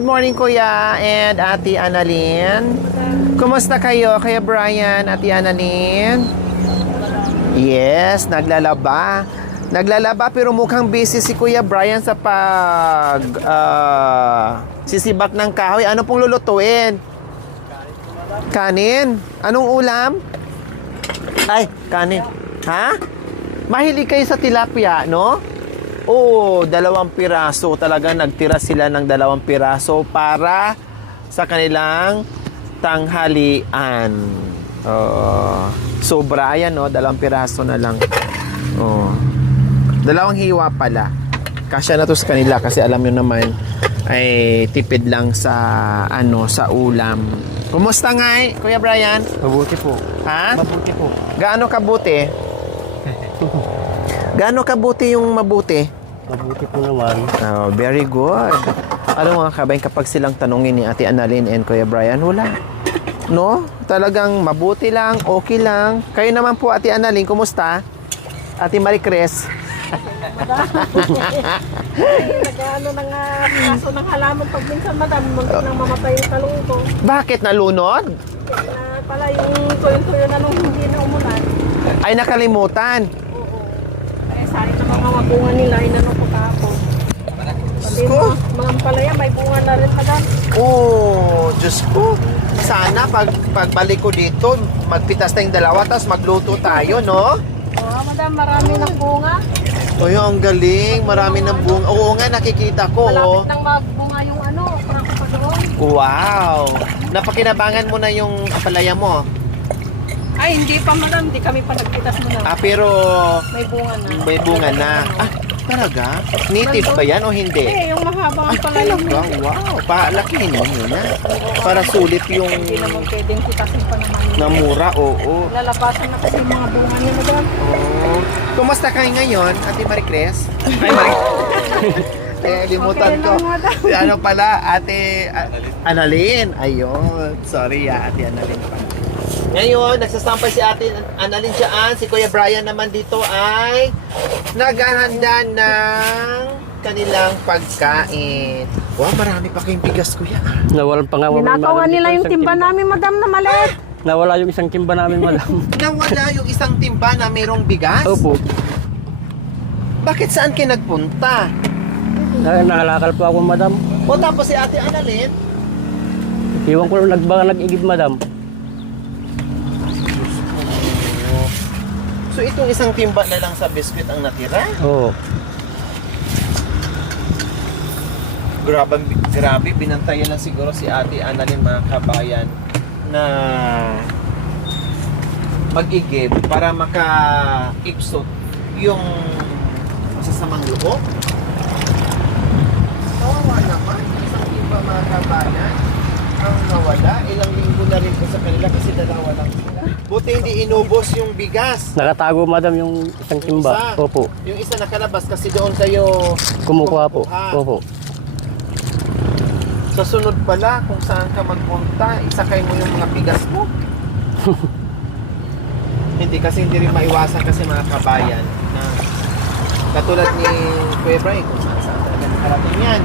good morning Kuya and Ate Annalyn. Kumusta kayo, Kuya Brian, Ate Annalyn? Yes, naglalaba. Naglalaba pero mukhang busy si Kuya Brian sa sisibak ng kahoy. Ano pong lulutuin? Kanin? Anong ulam? Ay, kanin. Ha? Mahilig kayo sa tilapia, no? Oo, 2 piraso. Talaga nagtira sila ng 2 piraso para sa kanilang tanghalian. Sobra yan, no? 2 piraso na lang. 2 hiwa pala. Kasya na to sa kanila kasi alam nyo naman ay tipid lang sa sa ulam. Kumusta nga Kuya Brian? Mabuti po. Ha? Mabuti po. Gaano kabuti? Gaano kabuti yung mabuti? Mabuti po naman. Oh, very good. Alam mga kabayan, kapag silang tanungin ni Ate Annalyn and Kuya Brian, wala. No? Talagang mabuti lang, okay lang. Kayo naman po, Ate Annalyn, kumusta? Ate Maricres? Nag-ano na nga, kaso ng halaman pag minsan madam, muntik nang mamatay yung talong ko. Bakit nalunod? Kaya pala yung tuyo-tuyo na nung hindi na umulan. Ay nakalimutan. Oo. Kaya sayang na mga bunga nila, inano ko kahapon. Pati Ko? mga palaya, may bunga na rin madam. Oh, Diyos ko. Sana pagbalik ko dito, magpitas tayong 2, tapos magluto tayo, no? Oo, madam, marami ng bunga. Oy, ang galing. Marami ng bunga. Oo nga, nakikita ko. Malapit nang magbunga yung parang pa doon. Wow. Napakinabangan mo na yung apalaya mo. Ay, hindi pa madam, hindi kami pa nagpitas mo na. Pero May bunga na. may bunga na. Talaga? Native ba yan o hindi? Yung mahaba ang palaya mo. Talaga? Wow. Palakihin mo yun na. Para sulit yung Hindi naman pwedeng pitasin pa naman. namura. Oo. Lalabasan na kasi yung mga bunga niya madam. Oo. Kumusta kayo ngayon, Ate Maricres? Ay, limutan ko. Ano pala, Ate Annalyn. Ayun. Sorry, Ate Annalyn pala. Ngayon, nagsasampay si Ate Annalyn dyan. Si Kuya Brian naman dito ay naghahanda ng kanilang pagkain. Wow, marami pa kayong bigas, Kuya. Nawalan pa nga. Ninakawan nila yung timba namin madam na maliit. Nawala yung isang timba namin, madam. Nawala yung isang timba na mayroong bigas? Opo. Bakit saan kayo nagpunta? Nakalakal po ako, madam. O tapos si Ate Annalyn? Iwan ko lang nag-igib, madam. So itong isang timba na lang sa biskwit ang natira? Oo. Grabe, binantayan lang siguro si Ate Annalyn mga kabayan na mag-igib para maka-ipsot yung masasamang loob. Kawawa naman, isang timba mga kabayan ang nawala. Ilang linggo na rin po sa kanila kasi 2 lang sila. Buti hindi inubos yung bigas. Nakatago, madam, yung isang timba. Isa. Opo. Yung isa nakalabas kasi doon kayo Kumukuha po. Opo. Sa sunod pala, kung saan ka magpunta, isakay mo yung mga bigas mo. Hindi rin maiwasan kasi mga kabayan na katulad ni Kuya Brian, kung saan talaga nakarating yan.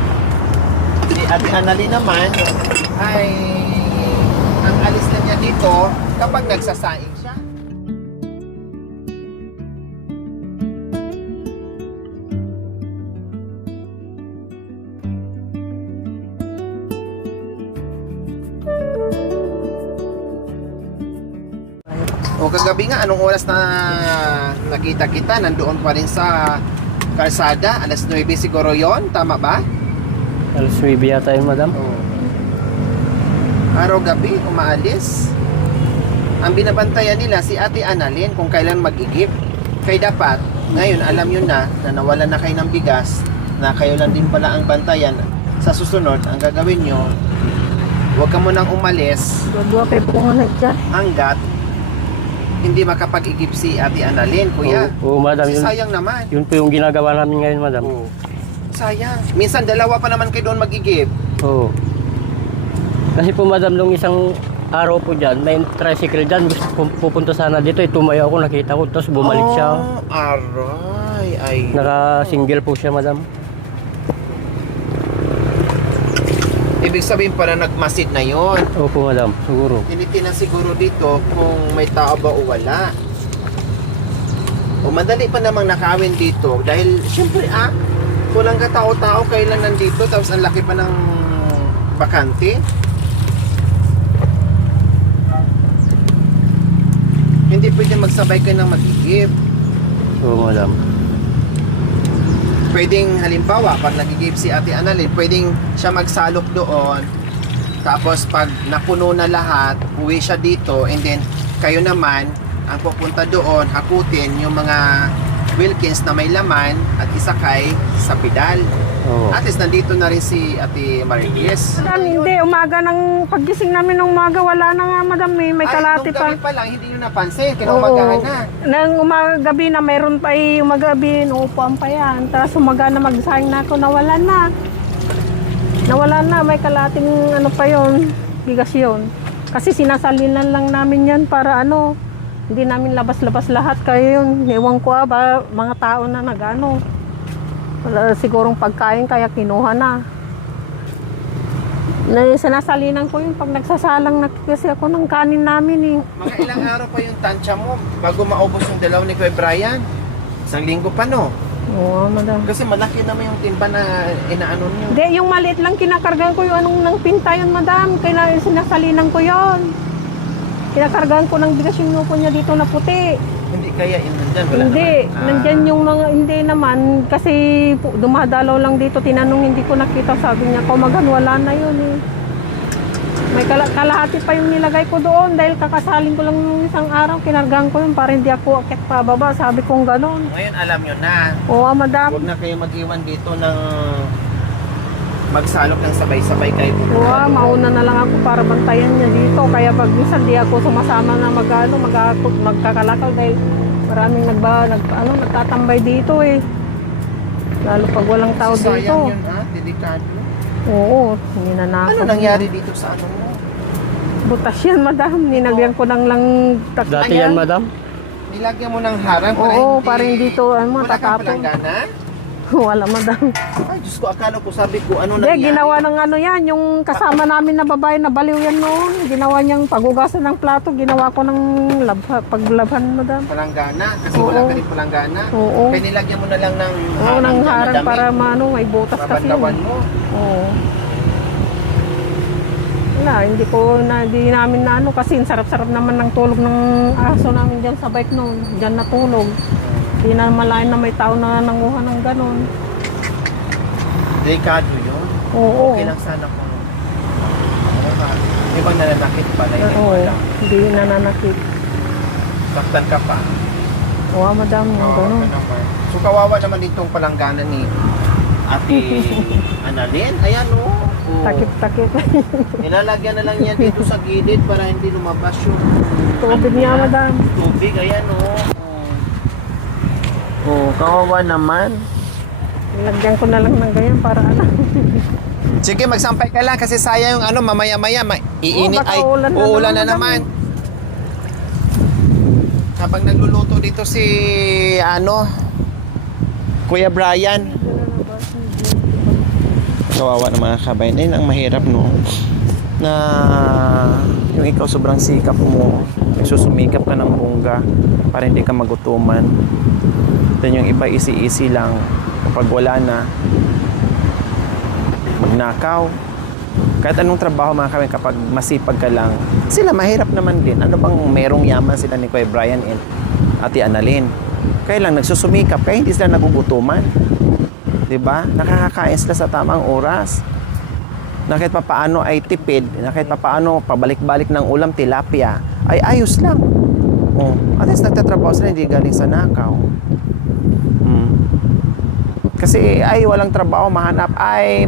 Si Ate Annalyn naman ay ang alis na niya dito kapag nagsasaing siya. O kagabi nga, anong oras na nakita kita? Nandoon pa rin sa kalsada, 9:00 siguro yon, tama ba? Alas 9 yata yun, madam. Araw-gabi, umaalis. Ang binabantayan nila si Ate Annalyn kung kailan mag-igib. Kaya dapat, ngayon alam nyo na nawalan na kayo ng bigas, na kayo lang din pala ang bantayan. Sa susunod, ang gagawin nyo, huwag ka munang umalis Dua pa bunga na dyan. hanggat hindi makapag-igib si Ate Annalyn, Kuya. Oo, madam. Kasi Yun, sayang naman. yun po yung ginagawa namin ngayon, madam. Oo. Sayang. Minsan 2 pa naman kayo doon mag-igib. Oo. Kasi po, madam, nung isang araw po dyan, may tricycle dyan. Gusto pupunta sana dito. Tumayo ako, nakita ko. Tapos bumalik siya. Aray. Ay. Naka-single po siya, madam. Ibig sabihin para nagmasid na yon. Opo, madam. Siguro. Tinitingnan siguro dito kung may tao ba o wala. O madali pa namang nakawin dito dahil syempre kulang ka tao-tao kailan nandito tapos ang laki pa ng bakante. Hindi pwede magsabay kayo ng mag-igib. Oo, madam. Pwedeng halimbawa pag nag-igib si Ate Annalyn, pwedeng siya magsalok doon. Tapos pag napuno na lahat, uwi siya dito and then kayo naman ang pupunta doon, hakutin yung mga Wilkins na may laman at isakay sa pedal. Oo. At least nandito na rin si Ate Marites. Madam, hindi. Umaga ng paggising namin ng umaga, wala na nga, madam. May kalate nung pa. gabi pa lang, hindi nyo napansin. Kinaumagahan na. Nang umagabi na, mayroon pa umagabi, upuan pa yan. Tapos umaga na magsahing na ako, nawala na. Nawala na, may kalating ano pa yon, bigas yun. Kasi sinasalinan lang namin yan para hindi namin labas-labas lahat. Kaya yun, ewan ko ba, mga tao na nag-ano. Wala sigurong pagkain kaya kinuha na. Sinasalinan ko yun pag nagsasalang na kasi ako ng kanin namin eh. Mga ilang araw pa yung tansya mo bago maubos yung dalaw ni Kuya Brian. Isang linggo pa, no? Oo, madam. Kasi malaki naman yung timba na inaano nyo. Hindi, yung maliit lang kinakargan ko yung nang pinta yun, madam. Kaya sinasalinan ko yon. Kinakargan ko ng bigas yung nupo niya dito na puti. Hindi kaya nandyan? Wala Hindi, naman. nandyan yung mga, hindi naman. Kasi dumadalaw lang dito, tinanong hindi ko nakita. Sabi niya, kumagan, wala na yun eh. May kalahati pa yung nilagay ko doon dahil kakasalin ko lang nung isang araw. Kinargahan ko yun para hindi ako akit pababa. Sabi kong ganon. Ngayon alam nyo na. Oo, madam. Huwag na kayo mag-iwan dito ng magsalok ng sabay-sabay kayo. Oo, mauna na lang ako para bantayan niya dito. Kaya pag minsan di ako sumasama na magkakalakal dahil maraming nagtatambay dito eh. Lalo pag walang tao Sayang dito. yun delikado. Oo, hindi na Ano nangyari dito sa ano mo? Butas yan, madam. Ninagyan ko lang Dati yan, madam. Nilagyan mo ng harang para Oo, hindi... para hindi to Wala kang matatapon. palanggana? Wala, madam. Ay, Diyos ko, akala ko sabi ko, ano Hindi, nangyari? ginawa ng yan. Yung kasama namin na babae na baliw yan noon. Ginawa niyang pagugasan ng plato. Ginawa ko ng paglabhan, madam. Palanggana? Kasi Oo. wala ka rin palanggana? Oo. Kaya nilagyan mo na lang ng Oo, ng na harang damit. para may butas kasi. Babantawan mo. Oo. Wala, hindi namin na kasi sarap-sarap naman ng tulog ng aso namin dyan sa bike noon. Dyan natulog. Hindi na malayan na may tao na nanguha ng ganon. Delikado yun. Oo. Okay lang sana kung... Di ba nananakit pala? Hindi mo Oo, alam. hindi nananakit. Saktan ka pa. Oo, madam, yung ganon. Ka naman. So kawawa naman ditong palanggana ni Ate Annalyn. Ayan o. Takip-takip. Nilalagyan na lang yan dito sa gilid para hindi lumabas yung Tubig niya, madam. tubig. Ayan o. Oh, kawawa naman. Nilagyan ko na lang ng ganyan para Sige, magsampay ka lang kasi sayang yung mamaya-maya iinit baka ay uulan na uulan na naman. naman. Habang nagluluto dito si Kuya Brian. Kawawa ng mga kabayan. Ayun ang mahirap, no? Na yung ikaw sobrang sikap mo, susumikap ka ng bongga para hindi ka magutuman. Then yung iba easy lang. Kapag wala na, magnakaw. Kahit anong trabaho mga kami, kapag masipag ka lang, sila mahirap naman din. Ano bang merong yaman sila ni Kuya Brian and Ate Annalyn? Kaya lang nagsusumikap, kaya hindi sila nagugutuman. Diba? Nakakakain sila sa tamang oras. Na kahit papaano ay tipid, na kahit papaano pabalik-balik ng ulam, tilapia, ay ayos lang. Oh, at least nagtatrabaho sila, hindi galing sa nakaw. Kasi ay walang trabaho mahanap, ay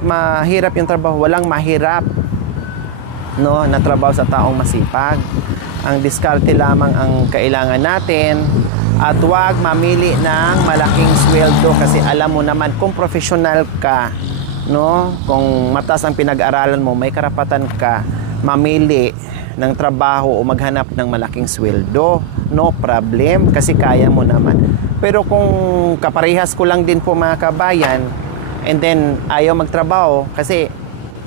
mahirap yung trabaho, walang mahirap, no, na trabaho sa taong masipag. Ang diskarte lamang ang kailangan natin at huwag mamili ng malaking sweldo kasi alam mo naman kung professional ka, no, kung mataas ang pinag-aralan mo, may karapatan ka mamili ng trabaho o maghanap ng malaking sweldo. No problem kasi kaya mo naman. Pero kung kaparehas ko lang din po mga kabayan, and then ayaw magtrabaho kasi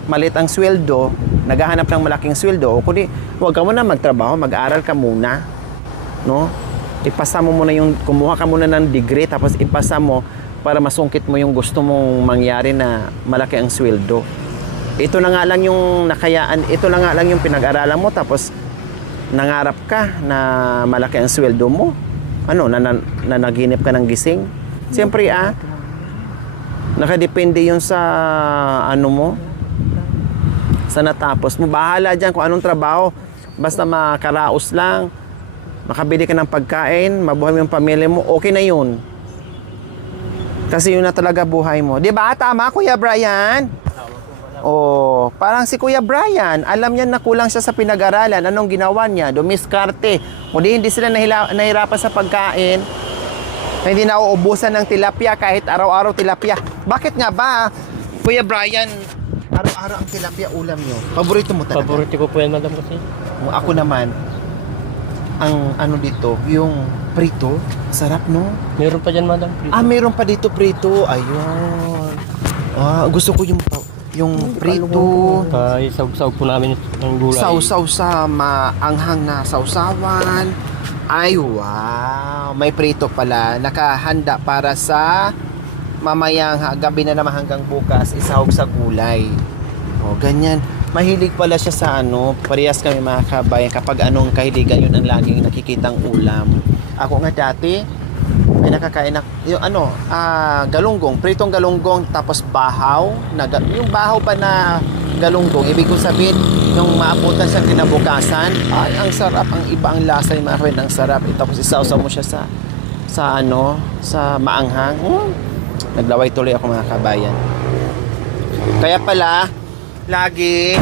maliit ang sweldo, naghahanap ng malaking sweldo, o kundi huwag ka muna magtrabaho, mag-aral ka muna, no? Ipasa mo muna yung, kumuha ka muna ng degree, tapos ipasa mo para masungkit mo yung gusto mong mangyari na malaki ang sweldo. Ito na nga lang yung nakayaan, ito na nga lang yung pinag-aralan mo, tapos nangarap ka na malaki ang sweldo mo. Ano, nanaginip ka ng gising? Siyempre nakadepende yun sa ano mo, sa natapos mo. Bahala dyan kung anong trabaho, basta makaraos lang, makabili ka ng pagkain, mabuhay mo yung pamilya mo, okay na yun. Kasi yun na talaga buhay mo. Di ba? Tama, Kuya Brian? Oh, parang si Kuya Brian, alam niya na kulang siya sa pinag-aralan. Anong ginawa niya? Dumiskarte. Kundi hindi sila nahirapan sa pagkain. Hindi na uubusan ng tilapia kahit araw-araw tilapia. Bakit nga ba, Kuya Brian, araw-araw ang tilapia ulam niyo? Paborito mo talaga? Paborito ko po yan, madam, kasi. Ako naman, ang ano dito, yung prito, sarap, no? Meron pa dyan, madam. Prito. Meron pa dito prito. Ayun. Gusto ko yung prito. Isaw-saw po namin ng gulay. Sausaw sa maanghang na sausawan. Ay, wow. May prito pala. Nakahanda para sa mamayang gabi na naman hanggang bukas, isahog sa gulay. O, ganyan. Mahilig pala siya sa ano, parehas kami mga kabayan, kapag anong kahiligan yun ang laging nakikitang ulam. Ako nga dati, may nakakain na, yung ano, galunggong, pritong galunggong, tapos bahaw, yung bahaw pa na galunggong, ibig ko sabihin, yung maabutan siya kinabukasan, ay, ang sarap, ang iba ang lasa yung mga kabayan, ang sarap. Tapos isausaw mo siya sa maanghang. Naglaway tuloy ako mga kabayan. Kaya pala, lagi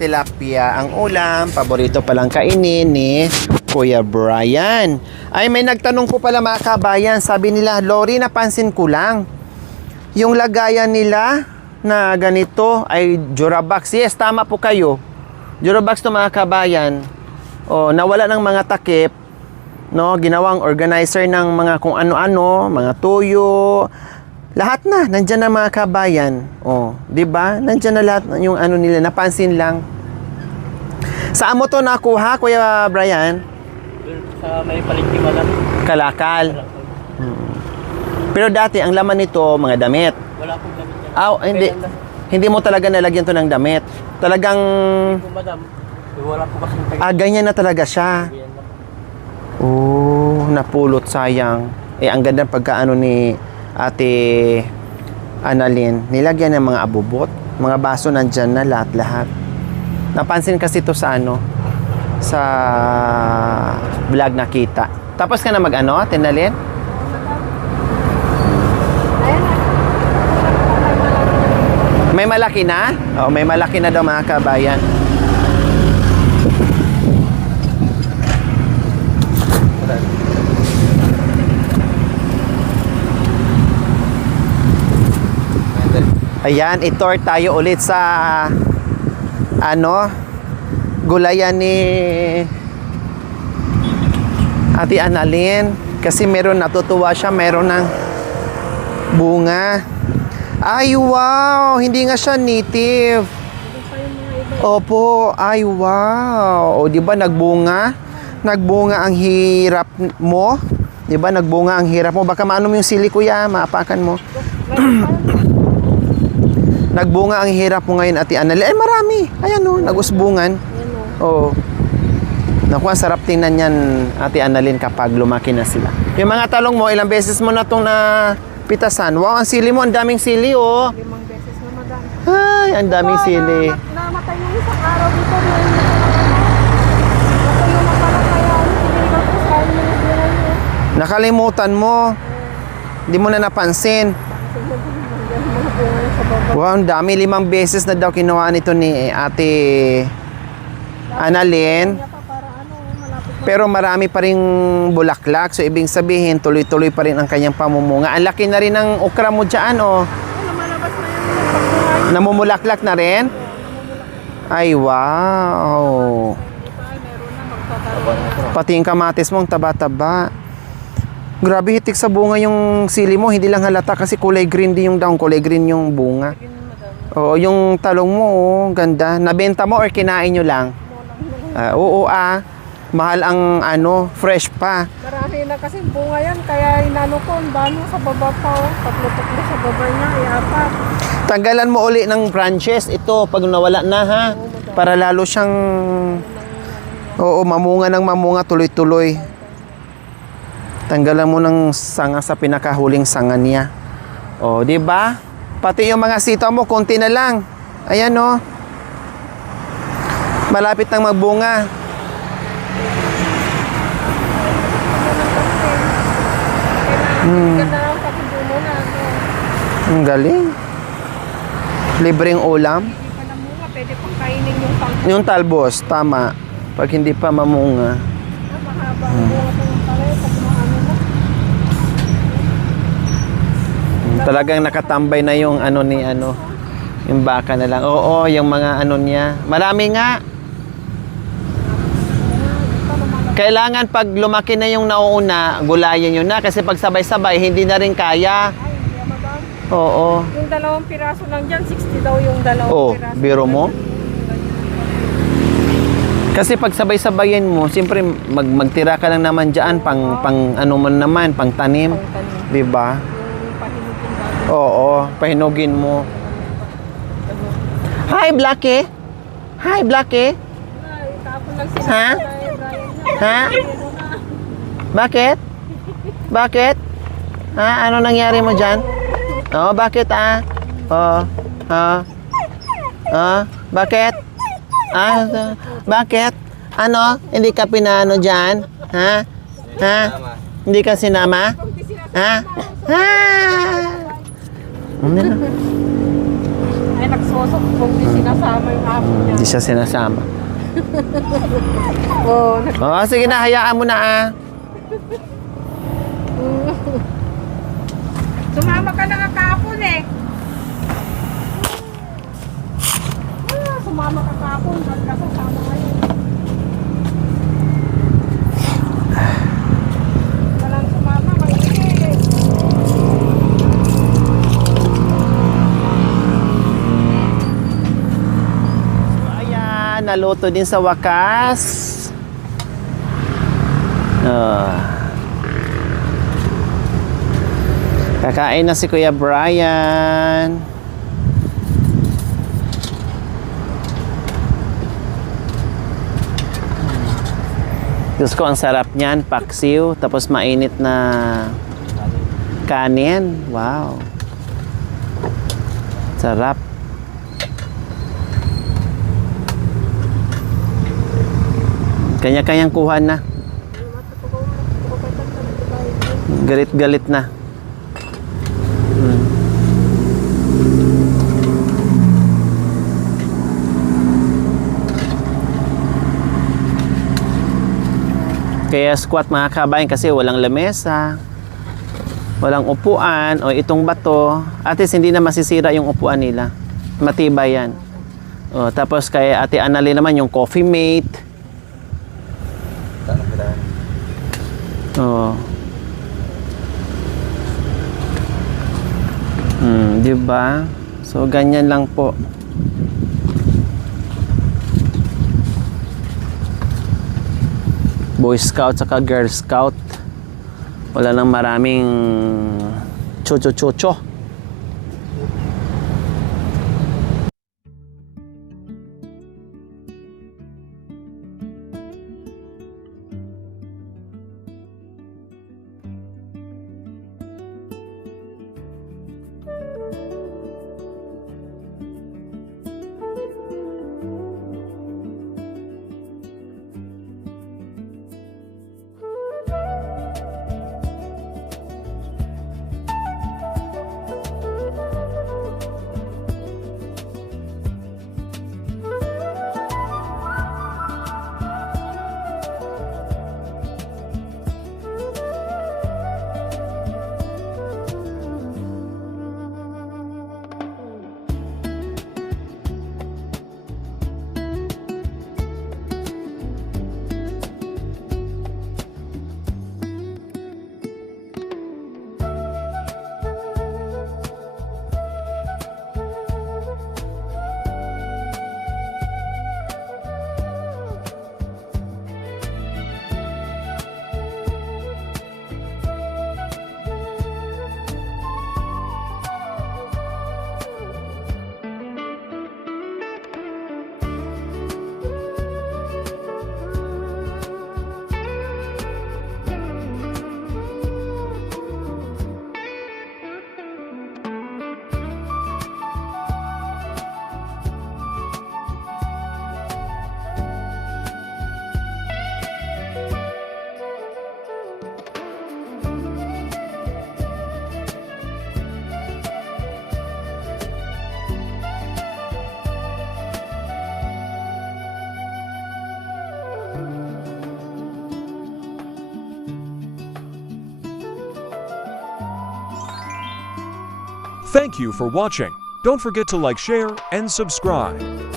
tilapia ang ulam. Paborito palang kainin ni Kuya Brian. Ay, may nagtanong po pala mga kabayan. Sabi nila, Lori, napansin ko lang, yung lagayan nila na ganito ay Durabox. Yes, tama po kayo. Durabox to mga kabayan. Nawala ng mga takip, no? Ginawang organizer ng mga kung ano-ano, mga tuyo. Lahat na, nandiyan na mga kabayan. 'di ba? Nandiyan na lahat yung ano nila, napansin lang. Saan mo to nakuha, Kuya Brian? Sa may palengke, madam. Kalakal. Pero dati ang laman nito mga damit. Wala pong damit yan. Hindi. Hindi mo talaga nalagyan to ng damit. Talagang Po, madam. Wala po kasi ganyan na talaga siya. Napulot, sayang. Ang ganda pagkaano ni Ate Annalyn, nilagyan ng mga abubot, mga baso nandyan na lahat-lahat. Napansin kasi ito sa sa vlog nakita. Tapos ka na Ate Annalyn? May malaki na? May malaki na daw mga kabayan. Ayan, itour tayo ulit sa gulayan ni Ate Annalyn kasi natutuwa siya, meron ng bunga. Ay, wow! Hindi nga siya native. Opo, ay, wow! O, di ba nagbunga? Nagbunga ang hirap mo? Di ba nagbunga ang hirap mo? Baka maano mo yung sili, kuya, maapakan mo. Nagbunga ang hirap mo ngayon, Ate Annalyn. Ay, marami. Ayan nag-usbungan. Oo. Naku, ang sarap tingnan yan, Ate Annalyn, kapag lumaki na sila. Yung mga talong mo, ilang beses mo na itong napitasan. Wow, ang sili mo, ang daming sili, 5 beses na, madam. Ay, ang daming sili. Namatay yung isang araw dito. Nakalimutan mo. Hindi mo na napansin. Wow, ang dami. 5 beses na daw kinuha nito ni Ate Annalyn. Pero marami pa rin bulaklak. So, ibig sabihin, tuloy-tuloy pa rin ang kanyang pamumunga. Ang laki na rin ng okra mo dyan, Namumulaklak na rin? Ay, wow. Pati yung kamatis mo, ang taba-taba. Grabe hitik sa bunga yung sili mo. Hindi lang halata kasi kulay green din yung daon. Kulay green yung bunga. Oo, yung talong mo, oh, ganda. Nabenta mo or kinain nyo lang? Oo, mahal ang ano, fresh pa. Marami na kasi bunga yan, kaya inano ko, ang dami sa baba pa, oh. Tatlo sa baba niya, iapat. Tanggalan mo uli ng branches. Ito, pag nawala na ha. Para lalo siyang, oo, mamunga ng mamunga, tuloy-tuloy. Tanggalan mo ng sanga sa pinakahuling sanga niya. O, di ba? Pati yung mga sitaw mo, konti na lang. Ayan, o. Malapit nang magbunga. Ganda lang sa puno na, ano. Ang galing. Libreng ulam. Hindi pa namunga, pwede pang kainin yung pang Yung talbos, tama. Pag hindi pa mamunga. mahaba ang bunga pa yung palay, pag maano na. Talagang nakatambay na yung ano ni ano. Yung baka na lang. Oo, yung mga ano niya. Marami nga. Kailangan pag lumaki na yung nauuna, gulayan nyo na. Kasi pag sabay-sabay, hindi na rin kaya. Ay, hindi madam. Oo. Yung 2 piraso lang dyan, 60 daw yung 2 Oh, piraso. biro mo? Kasi pag sabay-sabayin mo, siyempre magtira ka lang naman dyan, pang ano mo naman, pang tanim. Pangtanim. Di ba? Yung pahinugin bago. Oo, pahinugin mo. Hi, Blackie! Hi, Blackie! Ay, tapon lang sila. Ha? Ha? Bakit? Bakit? Ha? Ano nangyari mo dyan? Oh, bakit Oh, bakit? Bakit? Ano? Hindi ka pinaano dyan? Ha? Ha? Hindi ka sinama? Ha? Ha? Ano na? Ay, nagsusok kung di sinasama yung amo niya. Hindi siya sinasama. Oo, Oh, sige na, hayaan mo na sumama ka na nga kahapon eh. Sumama ka kahapon, ba't ka sasama ngayon? Walang sumama, mainit. Ayan, naluto din sa wakas. Kakain na si Kuya Brian. Diyos ko, ang sarap niyan. Paksiw, tapos mainit na kanin. Wow. Sarap. Kanya-kanyang kuha na. Galit-galit na. Kaya squat mga kabayan kasi walang lamesa, walang upuan, o itong bato. At least hindi na masisira yung upuan nila. Matibay yan. O, tapos kay Ate Annalyn naman yung coffee mate. Oo. Di ba? So, ganyan lang po. Boy Scout saka Girl Scout. Wala nang maraming chocho-chocho. Thank you for watching. Don't forget to like, share, and subscribe.